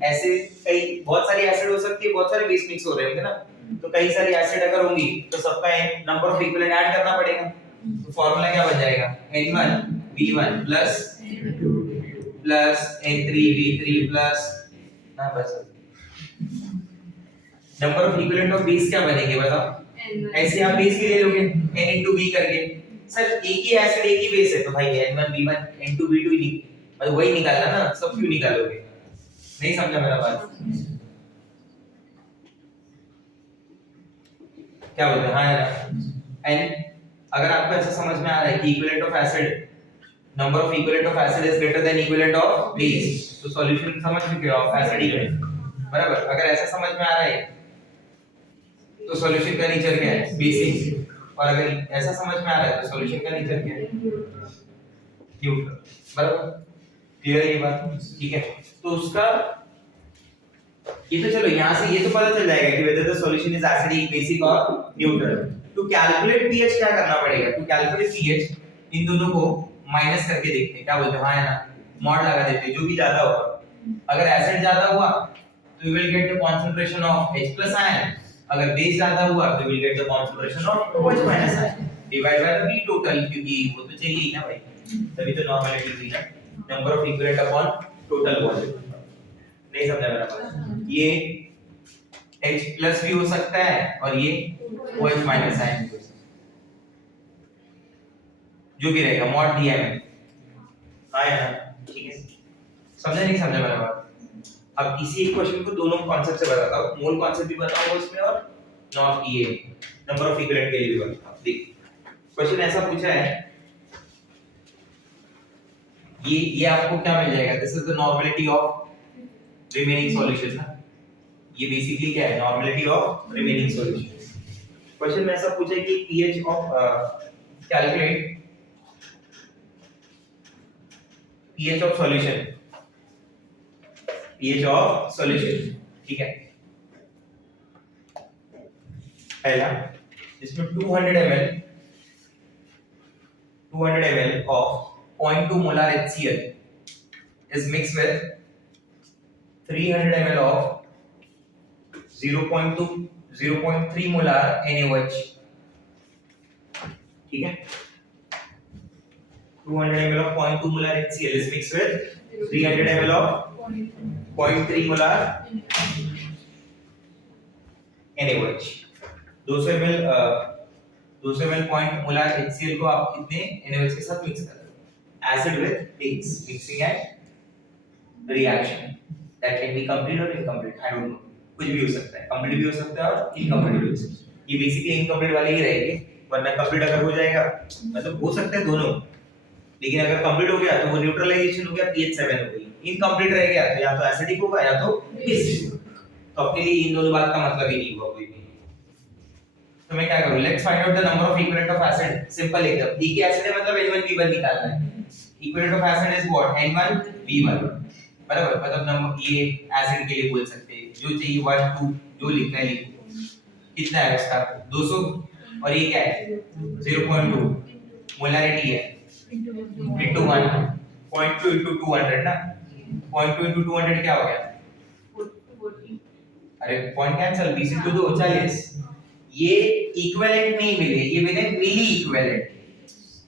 ऐसे कई बहुत सारी एसिड हो सकती है, बहुत सारे बेस मिक्स हो रहे होंगे ना, तो कई सारी एसिड अगर होंगी तो सबका नंबर ऑफ इक्विवेलेंट ऐड करना पड़ेगा. तो फार्मूला क्या बन जाएगा? n1 v1 plus n3 v3 plus हां बस. Number of equivalent of base क्या बनेंगे बताओ? ऐसे आप बेस भी ले लोगे n into v करके. सर एक ही एसिड एक ही बेस है तो भाई n1 v1 n2 v2 ही मतलब वही निकालना ना, सब क्यों निकालोगे? नहीं समझा मेरा बात? क्या बोलते हैं? हाँ. एंड अगर आपको ऐसा समझ में आ रहा है कि equivalent of acid, number of equivalent of acid is greater than equivalent of base, तो सॉल्यूशन समझ चुके हो आप एसिड इक्विवेलेंट. बराबर. अगर ऐसा समझ में आ रहा है तो सॉल्यूशन का नेचर क्या है? बेसिक. और अगर ऐसा समझ में आ रहा है तो सॉल्यूशन का नेचर क्या है? न्यूट्रल. बराबर. क्लियर है ये बात? ठीक है. तो उसका ये तो चलो यहां से ये तो पता चल जाएगा कि whether the solution is acidic, basic और neutral. To calculate pH क्या करना पड़ेगा? To calculate pH इन दोनों को माइनस करके देखते हैं. क्या बोलते हैं? हाँ है ना, मॉड लगा देते हैं जो भी ज्यादा होगा. अगर एसिड ज्यादा हुआ तो we will get the concentration of H plus ion. अगर बेस ज्यादा हुआ तो we will get the concentration of OH minus ion. Divide by the B total, क्योंकि वो तो चाहिए ही ना भाई, तभी तो नॉर्मलिटी हुई ना. Number of equivalent upon total volume. नहीं समझा मेरा बात? ये H प्लस भी हो सकता है और ये OH माइनस आयन भी हो सकता है, जो भी रहेगा मॉड दिया है. आया ना? ठीक है. समझा नहीं समझा मेरा बात? अब इसी एक क्वेश्चन को दोनों कॉन्सेप्ट से बताता हूं. मोल कॉन्सेप्ट भी बताऊंगा उसमें और नॉट ये नंबर ऑफ इक्विवेलेंट के लिए भी बताता हूं. देख क्वेश्चन ऐसा पूछा है, ये आपको क्या मिल जाएगा? This is the normality of remaining solution ना. ये बेसिकली क्या है? Normality of remaining solution. Question में ऐसा पूछा है कि pH of calculate pH of solution, pH of solution. ठीक है. पहला इसमें 200 ml of 0.2 molar HCl is mixed with 300 ml of 0.3 molar NaOH. ठीक है. 200 ml of 0.2 molar HCl is mixed with 300 ml of 0.3 molar NaOH. 200 ml point molar HCl को आप इतने NaOH के साथ मिक्स कर दो. Acid with base, mixing and reaction that can be complete or incomplete. I don't know. कुछ भी हो सकता है, complete भी हो सकता है और incomplete भी हो सकता है. ये basically incomplete वाले ही रहेंगे, वरना complete अगर हो जाएगा मतलब हो सकता है दोनों, लेकिन अगर complete हो गया तो वो neutralization हो गया, pH 7 हो गई. incomplete रह गया तो या तो acidic होगा या तो basic. तो आपके लिए इन दोनों बात का मतलब ही नहीं हुआ कोई भी. तो मैं क्या करूं? Let's find out the number of equivalent of acid. Simple एकदम. एक ही एसिड है मतलब N1 V1 निकालना है. Equivalent of acid is what? N1 V1. बराबर. मतलब नंबर ये एसिड के लिए बोल सकते हैं, जो चाहिए 1 2 जो लिखना है लिखो. कितना है इसका? 200. और ये क्या है? 0.2 मोलैरिटी है into 1. 0.2 into 200 ना. 0.2 into 200 क्या हो गया? अरे पॉइंट कैंसिल. 20 into 2 40. ये इक्विवेलेंट नहीं मिले, ये मिले मिली इक्विवेलेंट.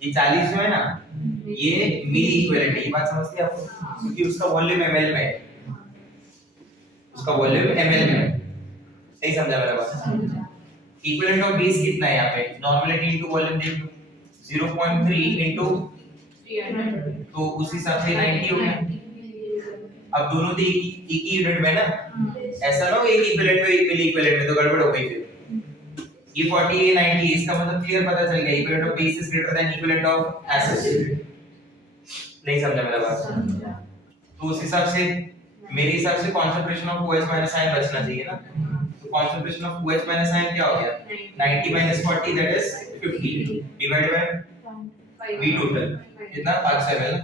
ये 40 जो है ना, ये मिली इक्विवेलेंट है. ये बात समझते हैं आप? क्योंकि उसका वॉल्यूम ml में है, उसका वॉल्यूम ml में है. सही समझा मेरा बात? इक्विवेलेंट ऑफ बेस कितना है यहाँ पे? नॉर्मलिटी इनटू वॉल्यूम देख लो. 0.3 इनटू 300 तो उस हिसाब से 90 हो गया. अब दोनों तो एक ही यूनिट में ना, ऐसा ना हो एक इक्विवेलेंट में एक मिली इक्विवेलेंट में तो गड़बड़ हो गई. फिर ये 40 ये 90, इसका मतलब क्लियर पता चल गया equivalent of base is greater than equivalent of acid. नहीं समझा मेरा बात? तो उस हिसाब से मेरे हिसाब से concentration of OH minus ion बचना चाहिए ना. तो concentration of OH minus ion क्या हो गया 90 minus 40 that is 50 divided by V total कितना 500 ml।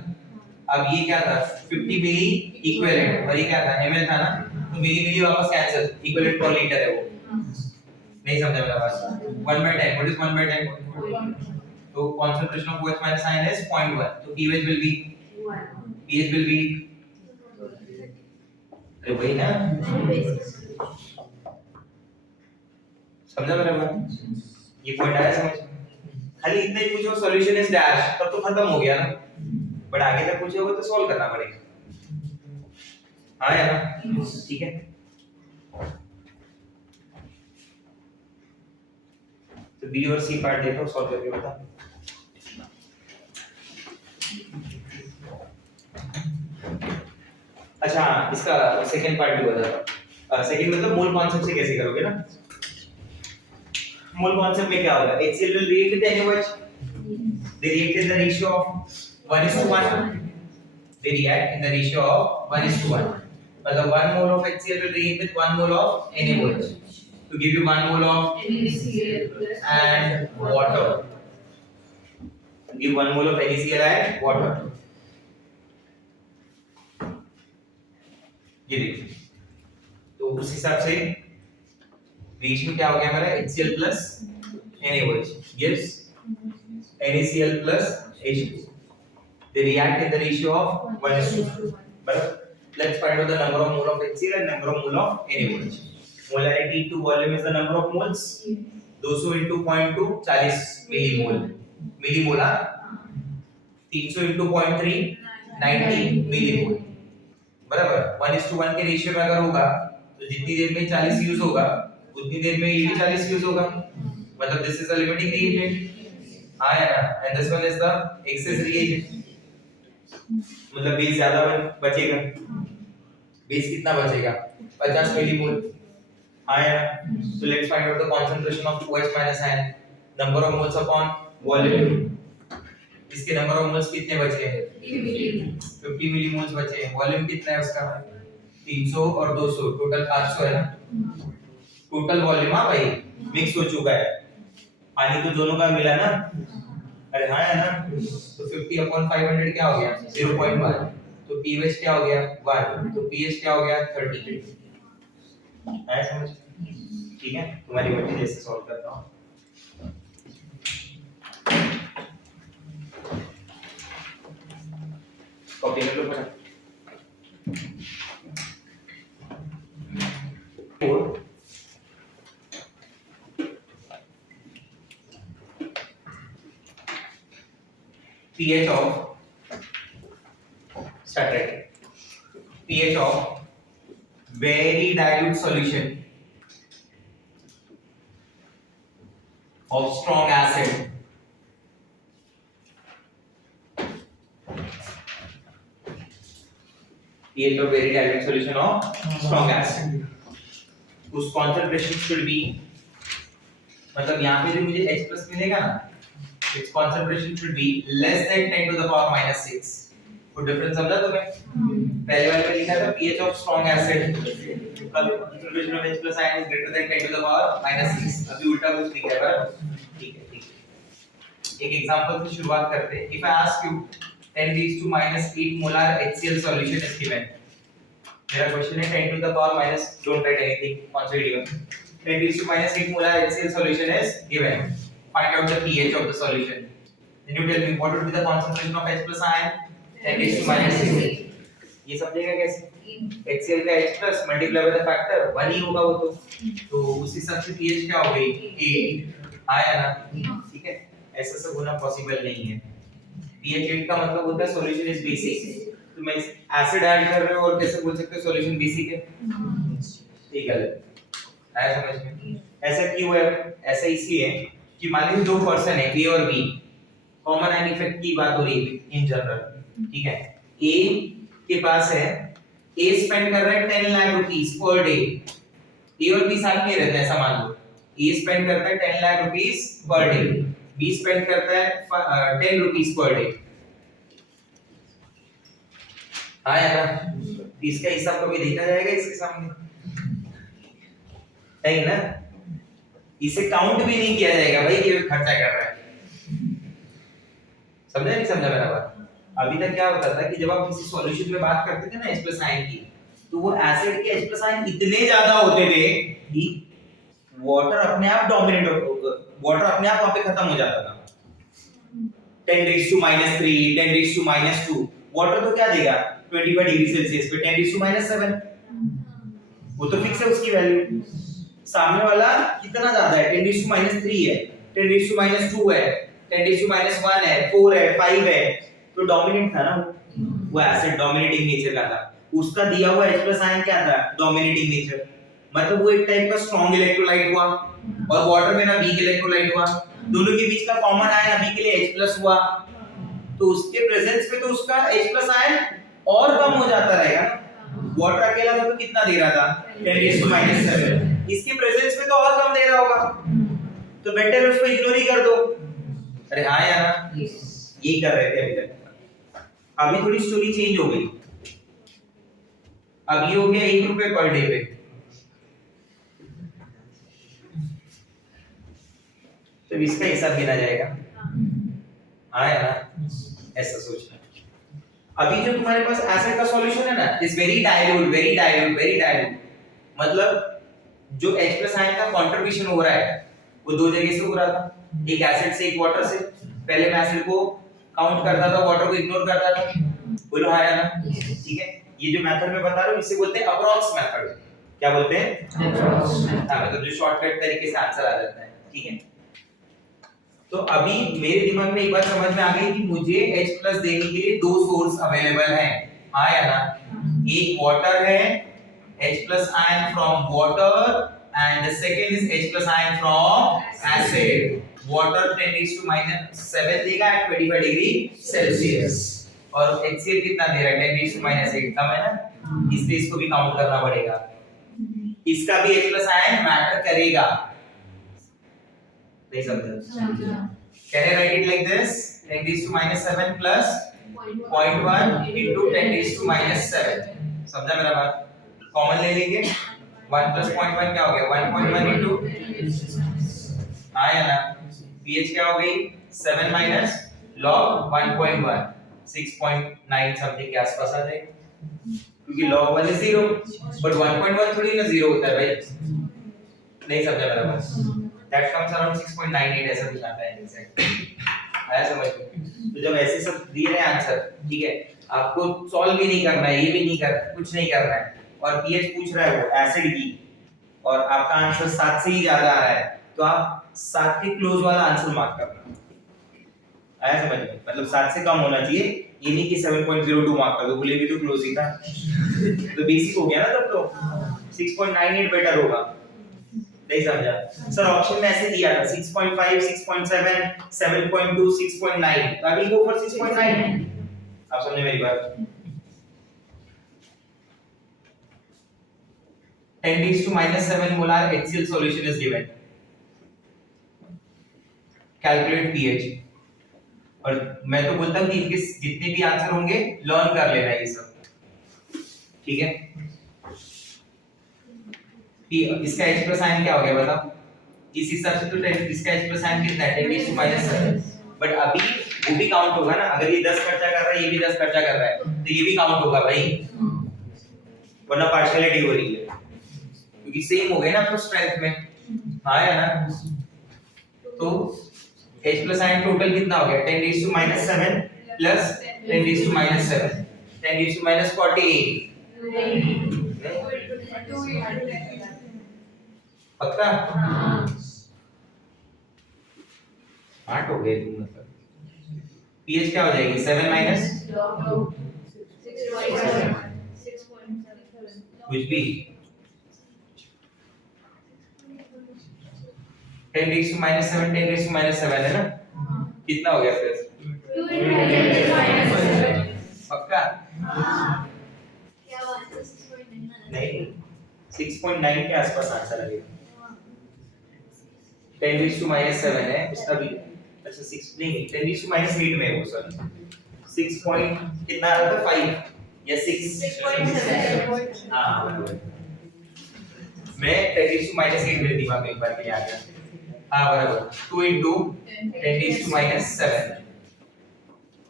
अब ये क्या था 50 मिली इक्विवेलेंट और ये क्या था ml था ना, तो मिली मिली वापस कैंसिल, इक्विवेलेंट पर लीटर है वो। नहीं समझा मेरा बात। 1/10 what is 1/10? तो concentration of OH minus ion is 0.1, तो pH will be अरे वही ना, समझा मेरा बात? ये पॉइंट आया समझ? खाली इतना ही पूछो सॉल्यूशन इज डैश तब तो खत्म हो गया ना, बट आगे तक पूछोगे तो सॉल्व करना पड़ेगा। हाँ यार ठीक है। तो बी और सी पार्ट देखो, सॉल्व करके बता। अच्छा इसका सेकंड पार्ट भी बता। सेकंड मतलब मोल कॉन्सेप्ट से कैसे करोगे ना। मोल कॉन्सेप्ट में क्या होगा, HCl will react with NaOH, they react in the ratio of 1:1, they react in the ratio of 1:1, मतलब 1 mole of HCl will react with 1 mole of NaOH to give you 1 mole of and water, give 1 mole of NaCl and water। ये देखिए, तो उस हिसाब से बीच में क्या हो गया हमारा HCl plus NaOH gives NaCl plus H2, they react in the ratio of 1:2, but let's find out the number of mole of HCl and number of mole of NaOH। molarity to volume is the number of moles, 200 into 0.2 40 millimole, millimolar, 300 into 0.3 90 millimole, बराबर। 1:1 के ratio में अगर होगा तो जितनी देर में 40 use होगा उतनी देर में ये भी 40 यूज होगा, मतलब this is the limiting reagent. हां या ना, and this one is the access reagent, मतलब बेस ज्यादा बचेगा। बेस कितना बचेगा 50 मिलीमोल। हां या ना, so let's find out the concentration of OH minus ion, number of moles upon volume। इसके नंबर ऑफ मोल्स कितने बचे हैं 50 मिलीमोल्स बचे हैं। वॉल्यूम कितना है उसका 300 और 200 टोटल 800 है ना, टोटल वॉल्यूम। हां भाई मिक्स हो चुका है, पानी तो दोनों का मिला ना, अरे हां है ना। तो 50/500 क्या हो गया 0.1, तो pH क्या हो गया 1, तो pH क्या हो गया 30। आया समझ? ठीक है, तुम्हारी मर्जी जैसे सॉल्व करता हूं। कॉपी में लो बेटा। pH of pH of very dilute solution of strong acid pH of very dilute solution of strong acid, उस concentration should be, मतलब यहाँ पे जो मुझे H plus मिलेगा ना, its concentration should be less than 10 to the power minus 6। वो difference समझा तुम्हें? पहले वाले में लिखा था pH of strong acid, concentration of H plus ion is greater than 10 to the power minus 6। अभी उल्टा कुछ लिखा है। ठीक है ठीक है, एक एग्जांपल से शुरुआत करते हैं। If I ask you 10 raised to minus 8 molar HCl solution is given, मेरा क्वेश्चन है 10 to the power minus, don't write anything, consider given, 10 raised to minus 8 molar HCl solution is given, find out the pH of the solution, then you tell me what would be the concentration of H plus ion 10 raised to minus 8। ये समझेगा कैसे, HCl का H plus multiply by the factor 1 ही होगा वो, तो उस हिसाब से pH क्या हो गई 8। आया ना, ठीक है। ऐसा सब होना पॉसिबल नहीं है। pH 8 का मतलब होता है सॉल्यूशन इज बेसिक, तो मैं एसिड ऐड कर रहे हो और कैसे बोल सकते हो सॉल्यूशन बेसिक है, ठीक है। आया समझ में? ऐसा क्यों है? ऐसा इसलिए कि मान लीजिए दो पर्सन है ए और बी, कॉमन एंड इफेक्ट की बात हो रही है इन जनरल, ठीक है। ए के पास है, ए स्पेंड कर रहा है 10 लाख रुपीस पर डे, ए और बी साथ में रहते हैं, ऐसा मान लो। ए स्पेंड करता है 10 lakh rupees per day, be spend करता है 10 रुपीस पर डे। हाँ यार, इसका हिसाब कभी देखा जाएगा इसके सामने? नहीं ना, इसे काउंट भी नहीं किया जाएगा भाई कि खर्चा कर रहा है। समझा नहीं समझा मेरा बात? अभी तक क्या होता था कि जब आप किसी सॉल्यूशन में बात करते थे ना H प्लस आयन की, तो वो एसिड के H प्लस आयन इतने ज्यादा होते थे कि वाटर अपने आप डोमिनेट वाटर अपने आप वहां पे खत्म हो जाता था। 10 raised to -3, 10 raised to -2, water तो क्या देगा 25 डिग्री सेल्सियस पे 10 raised to -7, वो तो फिक्स है उसकी वैल्यू। सामने वाला कितना ज्यादा है, 10 raised to -3 है, 10 raised to -2 है, 10 raised to -1 है, 4 है, 5 है, तो डोमिनेंट था ना वो एसिड डोमिनेटिंग नेचर का था। उसका दिया हुआ H प्लस आयन क्या था, डोमिनेटिंग नेचर, मतलब वो एक टाइप का स्ट्रॉन्ग इलेक्ट्रोलाइट हुआ, और वाटर में ना वीक इलेक्ट्रोलाइट हुआ, दोनों के बीच का कॉमन आयन अभी के लिए H प्लस हुआ, तो उसके प्रेजेंस में तो उसका H प्लस आयन और कम हो जाता रहेगा ना। वाटर अकेला था तो कितना दे रहा था 10 to -7, इसके प्रेजेंस में तो और कम दे रहा होगा, तो बेटर है उसको इग्नोर ही कर दो। अरे हाँ यार, यही कर रहे थे अभी तक। अभी थोड़ी स्टोरी चेंज हो गई, अब ये हो गया 1 रुपए पर डे पे, तो इसका हिसाब गिना जाएगा। हाँ यार, ऐसा सोचना। अभी जो तुम्हारे पास एसिड का सॉल्यूशन है ना, is very dilute, very dilute, very dilute, मतलब जो H प्लस आयन का कंट्रीब्यूशन हो रहा है वो दो जगह से हो रहा था, एक एसिड से एक वाटर से। पहले मैं एसिड को काउंट करता था, वाटर को इग्नोर करता था, बोलो हाँ या ना, ठीक है। ये जो मेथड मैं बता रहा हूँ इसे बोलते हैं अप्रॉक्स मेथड। क्या बोलते हैं? Approx method. हाँ, मतलब जो शॉर्टकट तरीके से आंसर आ जाता है, ठीक है। तो अभी मेरे दिमाग में एक बात समझ में आ गई कि मुझे H प्लस देने के लिए दो सोर्स अवेलेबल हैं, हाँ या ना? एक वाटर है, H plus ion from water, and the second is H plus ion from acid. Water 10⁻⁷ देगा एट 25 डिग्री सेल्सियस, और HCl कितना दे रहा है 10⁻⁸, कम है ना, इसलिए इसको भी काउंट करना पड़ेगा। इसका भी H प्लस आयन मैटर करेगा, नहीं समझा? Can I write it like this? 10⁻⁷ plus 0.1 into 10⁻⁷। समझा मेरा बात? कॉमन ले लेंगे, 1 plus 0.1 क्या हो गया 1.1 into, हाँ या ना, pH क्या हो गई 7 minus log 1.1, 6.9 समथिंग के आसपास आ जाएगा, क्योंकि log 1 is 0, but 1.1 थोड़ी ना 0 होता है भाई, नहीं समझा मेरा बात? That comes around 6.98 ऐसा कुछ आता है एग्जैक्ट, आया समझ में? तो जब ऐसे सब दिए रहे आंसर, ठीक है, आपको सॉल्व भी नहीं करना है, ये भी नहीं करना, कुछ नहीं करना है, और pH पूछ रहा है वो एसिड की, और आपका आंसर 7 से ही ज्यादा आ रहा है, तो आप 7 के क्लोज वाला आंसर मार्क करना। आया समझ में? मतलब 7 से कम होना चाहिए, ये नहीं कि 7.02 मार्क कर दो, बोले भी तो क्लोज ही था। तो बेसिक हो गया ना तब तो, 6.98 बेटर होगा, नहीं समझा? सर ऑप्शन में ऐसे दिया था 6.5, 6.7, 7.2, 6.9, तो आई विल गो फॉर 6.9। आप समझे मेरी बात? 10⁻⁷ molar HCl solution is given. Calculate pH। और मैं तो बोलता हूँ कि इनके जितने भी आंसर होंगे लर्न कर लेना ये सब, ठीक है। इसका H प्लस आयन क्या हो गया बताओ? इस हिसाब से तो इसका H प्लस आयन कितना है 10⁻⁷, बट अभी वो भी काउंट होगा ना, अगर ये 10 खर्चा कर रहा है, ये भी 10 खर्चा कर रहा है, तो ये भी काउंट होगा भाई, वरना पार्शियलिटी हो रही है, क्योंकि सेम हो गए ना आपको स्ट्रेंथ में, हाँ या ना? तो H प्लस आयन टोटल कितना हो गया 10⁻⁷ प्लस 10⁻⁷, 10⁻⁴8, पक्का? 8 हो गए तुम, मतलब pH क्या हो जाएगी 7 माइनस कुछ भी 10⁻⁷, 10⁻⁷ है ना, कितना हो गया फिर? पक्का? नहीं, 6.9 के आसपास आंसर आएगा। 10⁻⁷ है उसका भी, अच्छा 6 नहीं 10⁻⁸ में है वो, सॉरी 6 पॉइंट कितना आ रहा था 5 या 6, हाँ मैं 10 टू माइनस 8 मेरे दिमाग में एक बार के लिए आ गया। हाँ बराबर 2 into 10 to minus 7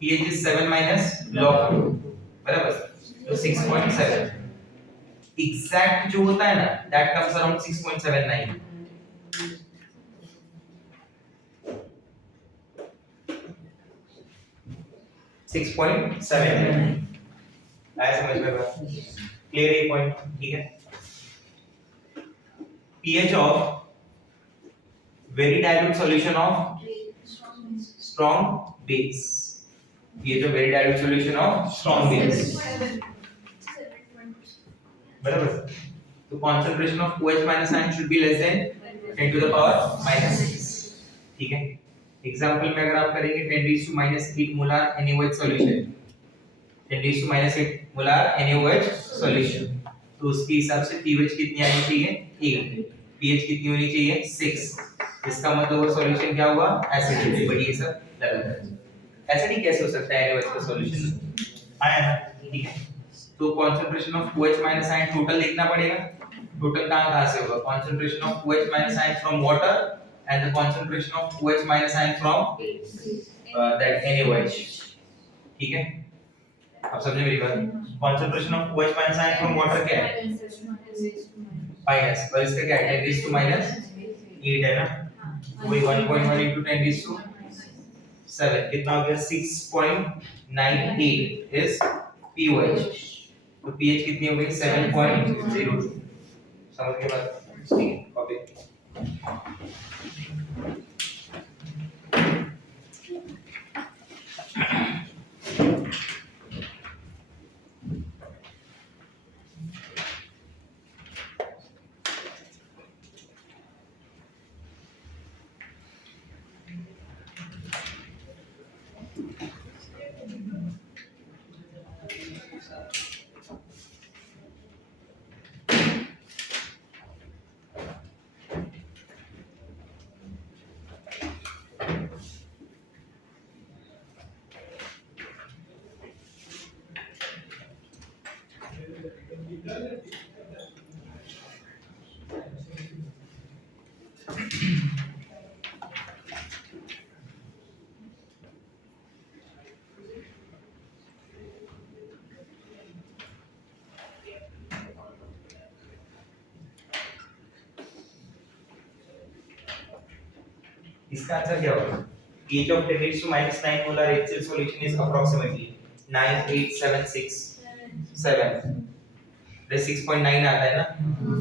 pH is 7 minus log 2 बराबर तो 6.7 एग्जैक्ट जो होता है ना that comes around 6.79 6.7 आया समझ में बात क्लियर ये पॉइंट ठीक है pH of very dilute solution of strong base pH of very dilute solution of strong base बराबर तो concentration of OH minus ion should be less than 10 to the power minus 6 ठीक है example में अगर आप करेंगे 10 raised to minus 8 molar NaOH solution 10 raised to minus 8 molar NaOH solution तो उसके हिसाब से pH कितनी आनी चाहिए 8 pH कितनी होनी चाहिए 6 इसका मतलब वो सॉल्यूशन क्या हुआ एसिडिक बट ये सब लगा एसिडिक कैसे हो सकता है NaOH का सॉल्यूशन आया ना ठीक है तो concentration of OH minus ion total लिखना पड़ेगा टोटल कहां से होगा concentration of OH minus ion from water and the concentration of OH minus ion from that NaOH ठीक है आप समझे मेरी बात concentration of OH minus ion from water क्या है माइनस और इसका क्या है 10 raised to minus 8 है ना वही 1.1 into 10 raised to 7 कितना हो गया 6.98 is pOH तो pH कितनी हो गई 7.02 समझ गए बात ठीक है कॉपी इसका आंसर क्या होगा pH of 10 raised to minus 9 molar HCl solution is approximately 98767 this 6.9 आता है ना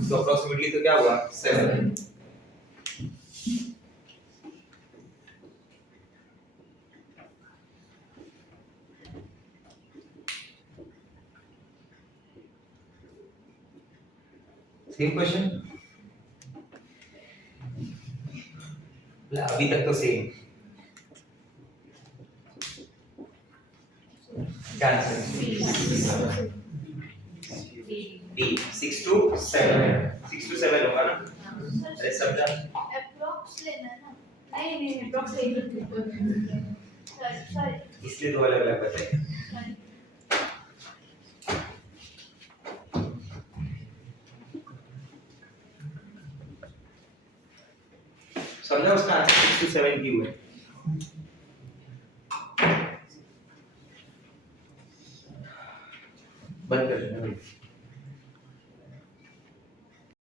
तो approximately तो क्या हुआ 7 सेम क्वेश्चन अभी तक तो सेम क्या आंसर डी 6 to 7 होगा ना अरे समझा अप्रॉक्स लेना ना नहीं अप्रॉक्स लेना सॉरी इसलिए दो अलग अलग बताए समझा उसका आंसर 6 to 7 क्यों है बंद कर देना